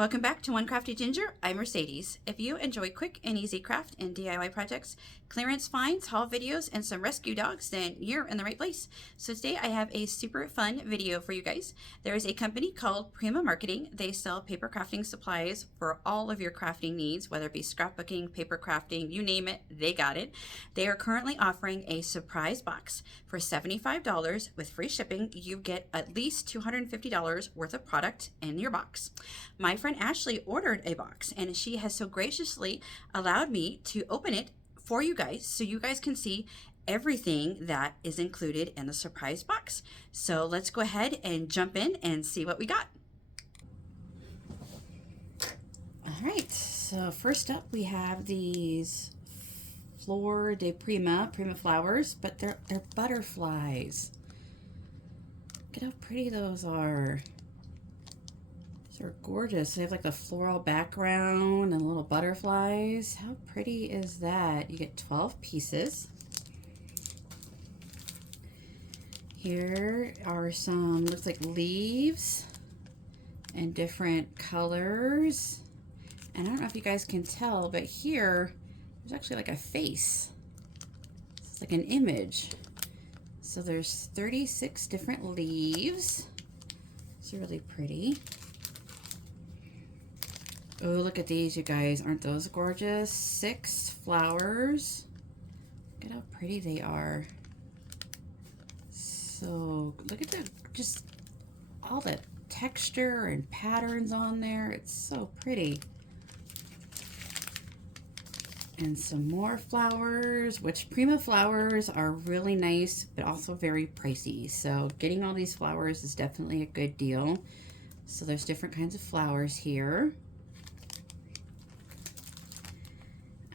Welcome back to One Crafty Ginger. I'm Mercedes. If you enjoy quick and easy craft and DIY projects, clearance finds, haul videos, and some rescue dogs, then you're in the right place. So today I have a super fun video for you guys. There is a company called Prima Marketing. They sell paper crafting supplies for all of your crafting needs, whether it be scrapbooking, paper crafting, you name it, they got it. They are currently offering a surprise box for $75 with free shipping. You get at least $250 worth of product in your box. My friend Ashley ordered a box and she has so graciously allowed me to open it for you guys so you guys can see everything that is included in the surprise box. So let's go ahead and jump in and see what we got. All right, so first up we have these Flor de Prima flowers, but they're butterflies. Look at how pretty those are. They're gorgeous. They have like the floral background and little butterflies. How pretty is that? You get 12 pieces. Here are some, looks like leaves and different colors. And I don't know if you guys can tell, but here there's actually like a face. It's like an image. So there's 36 different leaves. It's really pretty. Oh, look at these, you guys. Aren't those gorgeous? 6 flowers. Look at how pretty they are. So, look at just all the texture and patterns on there. It's so pretty. And some more flowers, which Prima flowers are really nice, but also very pricey. So, getting all these flowers is definitely a good deal. So, there's different kinds of flowers here.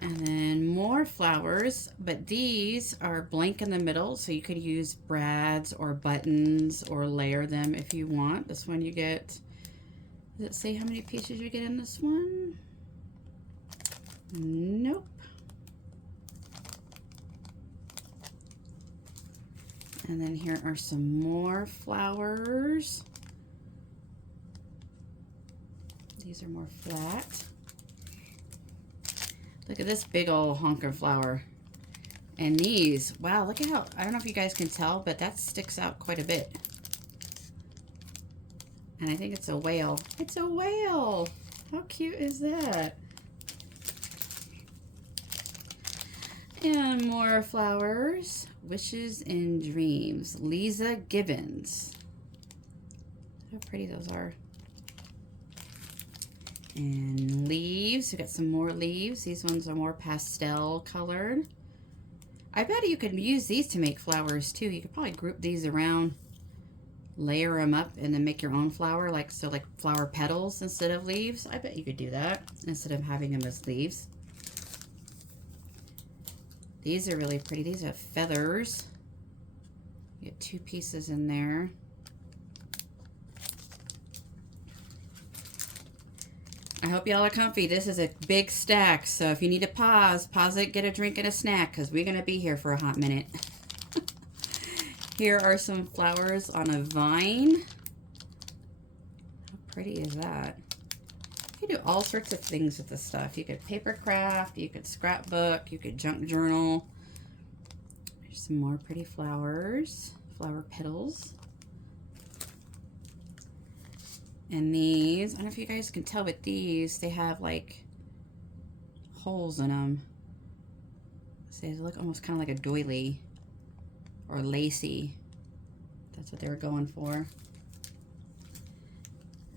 And then more flowers, but these are blank in the middle, so you could use brads or buttons or layer them if you want. This one you get, does it say how many pieces you get in this one? Nope. And then here are some more flowers. These are more flat. Look at this big old honker flower. And these, wow, look at how, I don't know if you guys can tell, but that sticks out quite a bit. And I think it's a whale. It's a whale! How cute is that? And more flowers. Wishes and Dreams. Lisa Gibbons. How pretty those are. And leaves, we got some more leaves. These ones are more pastel colored. I bet you could use these to make flowers too. You could probably group these around, layer them up, and then make your own flower, like flower petals instead of leaves. I bet you could do that instead of having them as leaves. These are really pretty. These are feathers. You get 2 pieces in there. I hope y'all are comfy. This is a big stack, so if you need to pause it, get a drink and a snack, because we're going to be here for a hot minute. Here are some flowers on a vine. How pretty is that? You can do all sorts of things with this stuff. You could paper craft, you could scrapbook, you could junk journal. There's some more pretty flowers, flower petals. And these, I don't know if you guys can tell, but these, they have like holes in them. So they look almost kind of like a doily or lacy. That's what they were going for.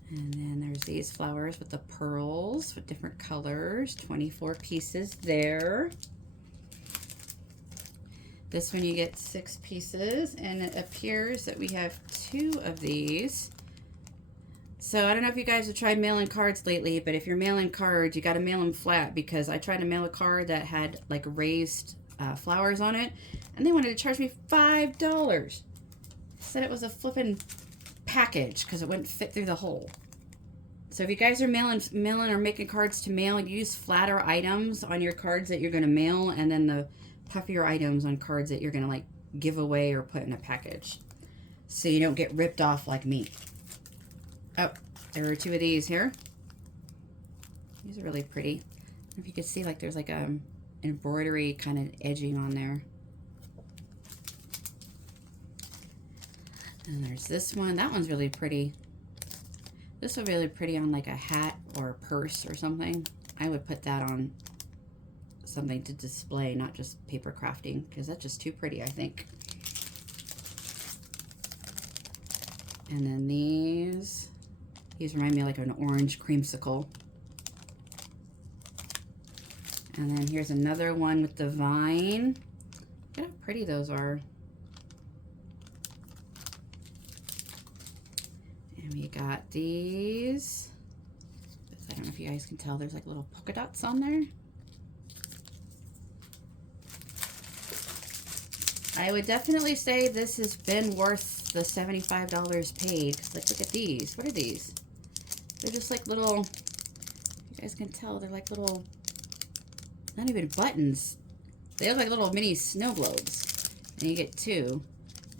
And then there's these flowers with the pearls with different colors. 24 pieces there. This one you get 6 pieces, and it appears that we have 2 of these. So I don't know if you guys have tried mailing cards lately, but if you're mailing cards, you got to mail them flat, because I tried to mail a card that had like raised flowers on it, and they wanted to charge me $5. Said it was a flippin' package because it wouldn't fit through the hole. So if you guys are mailing or making cards to mail, use flatter items on your cards that you're going to mail, and then the puffier items on cards that you're going to like give away or put in a package, so you don't get ripped off like me. Oh, there are 2 of these here. These are really pretty. I don't know if you can see, like, there's like a embroidery kind of edging on there. And there's this one. That one's really pretty. This would be really pretty on like a hat or a purse or something. I would put that on something to display, not just paper crafting, because that's just too pretty, I think. And then these remind me of like an orange creamsicle. And then here's another one with the vine. Look how pretty those are. And we got these. I don't know if you guys can tell, there's like little polka dots on there. I would definitely say this has been worth the $75 paid. Like, look at these. What are these? They're just like little, you guys can tell, they're like little, not even buttons. They look like little mini snow globes. And you get two.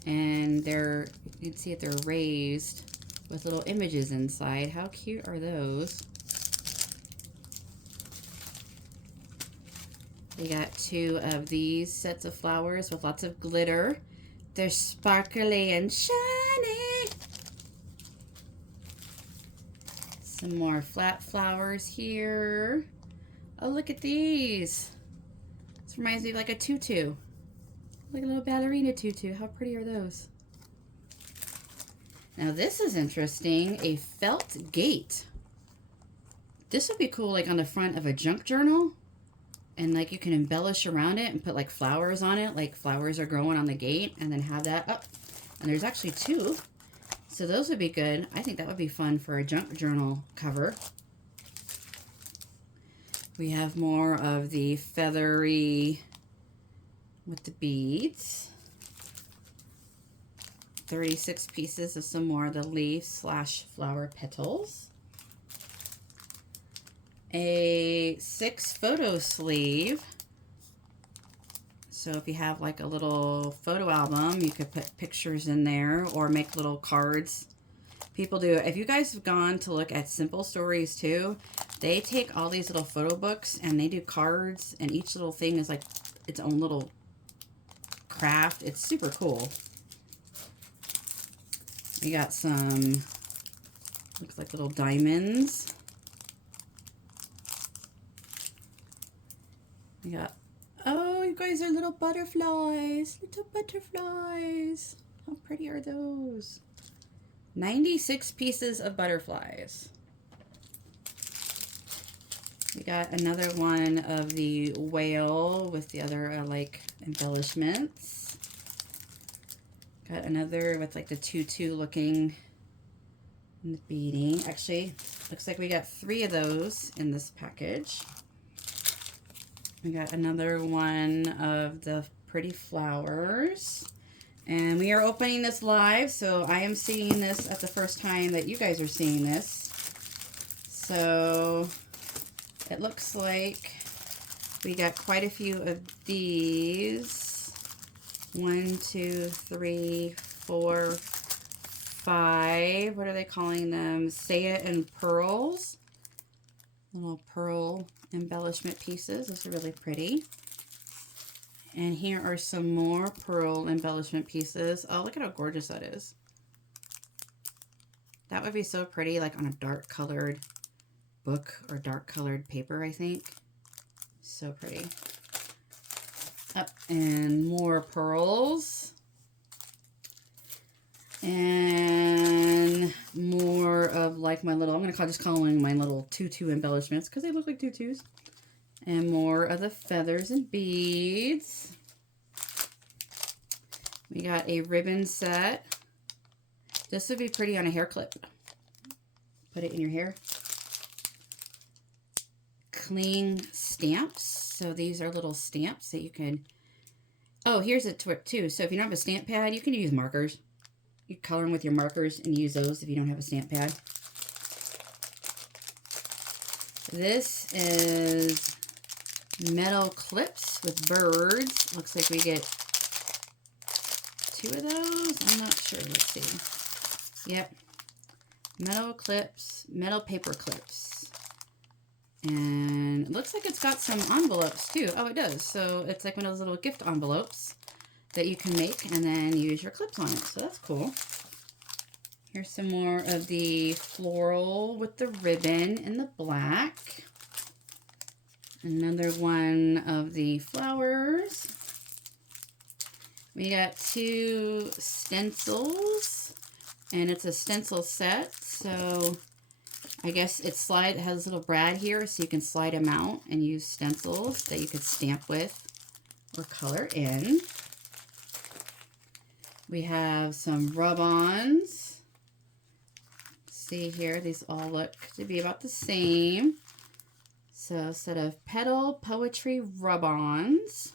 And they're, you can see that they're raised with little images inside. How cute are those? We got two of these sets of flowers with lots of glitter. They're sparkly and shiny. Some more flat flowers here. Oh, look at these. This reminds me of like a tutu. Like a little ballerina tutu. How pretty are those? Now this is interesting. A felt gate. This would be cool like on the front of a junk journal. And like you can embellish around it and put like flowers on it, like flowers are growing on the gate, and then have that up. And there's actually two. So those would be good. I think that would be fun for a junk journal cover. We have more of the feathery with the beads. 36 pieces of some more of the leaf / flower petals. A 6 photo sleeve. So if you have like a little photo album, you could put pictures in there or make little cards. People do. If you guys have gone to look at Simple Stories too, they take all these little photo books and they do cards, and each little thing is like its own little craft. It's super cool. We got some, looks like little diamonds. We got, oh, you guys are little butterflies. Little butterflies. How pretty are those? 96 pieces of butterflies. We got another one of the whale with the other like embellishments. Got another with like the tutu looking and the beading. Actually, looks like we got 3 of those in this package. We got another one of the pretty flowers. And we are opening this live, so I am seeing this at the first time that you guys are seeing this. So it looks like we got quite a few of these. 1, 2, 3, 4, 5. What are they calling them? Saya and pearls. Little pearl embellishment pieces. Those are really pretty. And here are some more pearl embellishment pieces. Oh, look at how gorgeous that is. That would be so pretty, like on a dark colored book or dark colored paper, I think. So pretty. Up, and more pearls. And more of like my little, I'm going to just call them my little tutu embellishments because they look like tutus. And more of the feathers and beads. We got a ribbon set. This would be pretty on a hair clip. Put it in your hair. Cling stamps. So these are little stamps that you can... Oh, here's a tip too. So if you don't have a stamp pad, you can use markers. You color them with your markers and use those if you don't have a stamp pad. This is metal clips with birds. Looks like we get 2 of those. I'm not sure. Let's see. Yep. Metal clips, metal paper clips. And it looks like it's got some envelopes too. Oh, it does. So it's like one of those little gift envelopes that you can make and then use your clips on it. So that's cool. Here's some more of the floral with the ribbon in the black. Another one of the flowers. We got 2 stencils, and it's a stencil set. So I guess it has a little brad here, so you can slide them out and use stencils that you could stamp with or color in. We have some rub-ons. See here, these all look to be about the same. So a set of petal poetry rub-ons.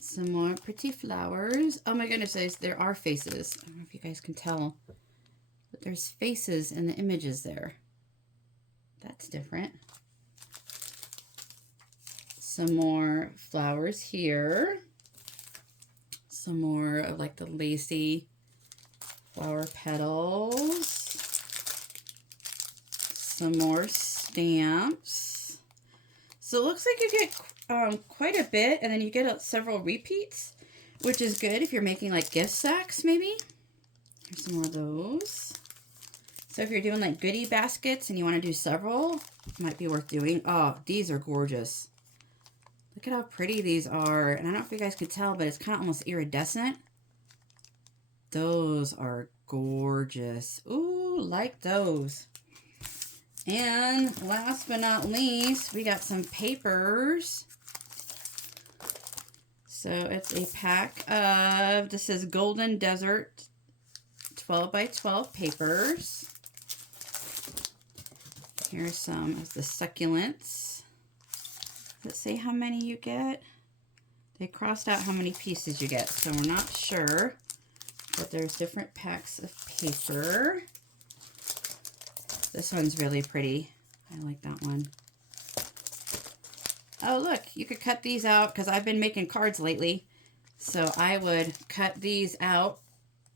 Some more pretty flowers. Oh my goodness, there are faces. I don't know if you guys can tell, but there's faces in the images there. That's different. Some more flowers here. Some more of like the lacy flower petals. Some more stamps. So it looks like you get quite a bit, and then you get several repeats, which is good if you're making like gift sacks maybe. Here's some more of those. So if you're doing like goodie baskets and you want to do several, it might be worth doing. Oh, these are gorgeous. Look at how pretty these are. And I don't know if you guys can tell, but it's kind of almost iridescent. Those are gorgeous. Ooh, like those. And last but not least, we got some papers. So it's a pack of, this is Golden Desert 12 by 12 papers. Here's some of the succulents. Does it say how many you get? They crossed out how many pieces you get, so we're not sure. But there's different packs of paper. This one's really pretty. I like that one. Oh, look, you could cut these out because I've been making cards lately. So I would cut these out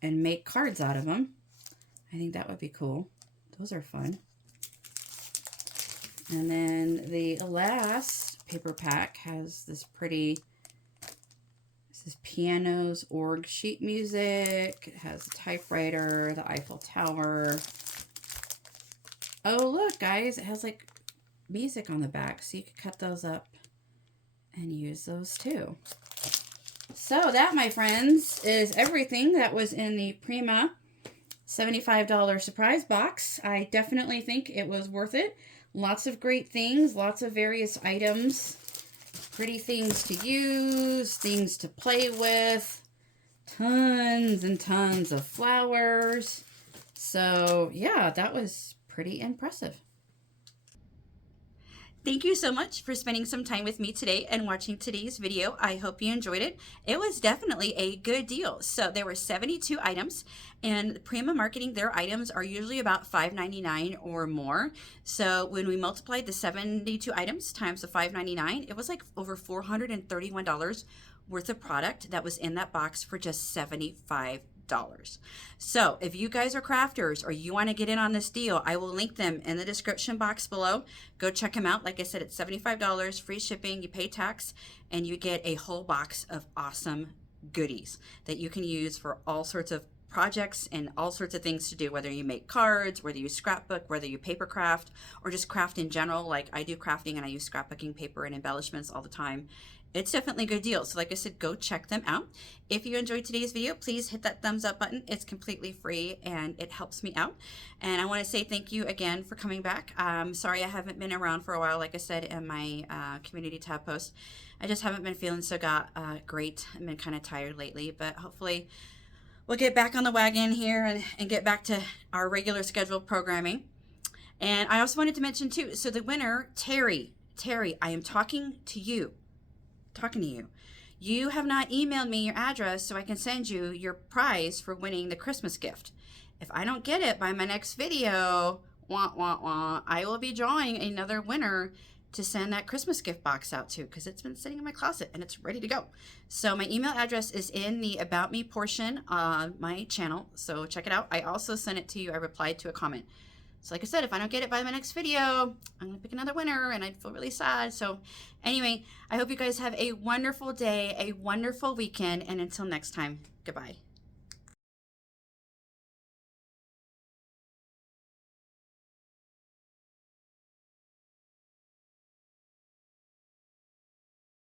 and make cards out of them. I think that would be cool. Those are fun. And then the last paper pack has this pretty, this is pianos, org, sheet music. It has a typewriter, the Eiffel Tower. Oh, look, guys, it has like music on the back, so you could cut those up and use those too. So that, my friends, is everything that was in the Prima $75 surprise box. I definitely think it was worth it. Lots of great things, lots of various items, pretty things to use, things to play with, tons and tons of flowers. So yeah, that was pretty impressive. Thank you so much for spending some time with me today and watching today's video. I hope you enjoyed it. It was definitely a good deal. So there were 72 items, and Prima Marketing, their items are usually about $5.99 or more. So when we multiplied the 72 items times the $5.99, it was like over $431 worth of product that was in that box for just $75. So if you guys are crafters or you want to get in on this deal, I will link them in the description box below. Go check them out. Like I said, it's $75, free shipping, you pay tax, and you get a whole box of awesome goodies that you can use for all sorts of projects and all sorts of things to do, whether you make cards, whether you scrapbook, whether you paper craft, or just craft in general. Like I do crafting and I use scrapbooking paper and embellishments all the time. It's definitely a good deal. So like I said, go check them out. If you enjoyed today's video, please hit that thumbs up button. It's completely free and it helps me out. And I want to say thank you again for coming back. Sorry I haven't been around for a while, like I said in my community tab post. I just haven't been feeling so great. I've been kind of tired lately, but hopefully we'll get back on the wagon here and get back to our regular scheduled programming. And I also wanted to mention too, so the winner, Terry, I am talking to you. You have not emailed me your address so I can send you your prize for winning the Christmas gift. If I don't get it by my next video, I will be drawing another winner to send that Christmas gift box out to, because it's been sitting in my closet and it's ready to go. So my email address is in the About Me portion on my channel, so check it out. I also sent it to you. I replied to a comment. So like I said, if I don't get it by my next video, I'm going to pick another winner, and I'd feel really sad. So anyway, I hope you guys have a wonderful day, a wonderful weekend, and until next time, goodbye.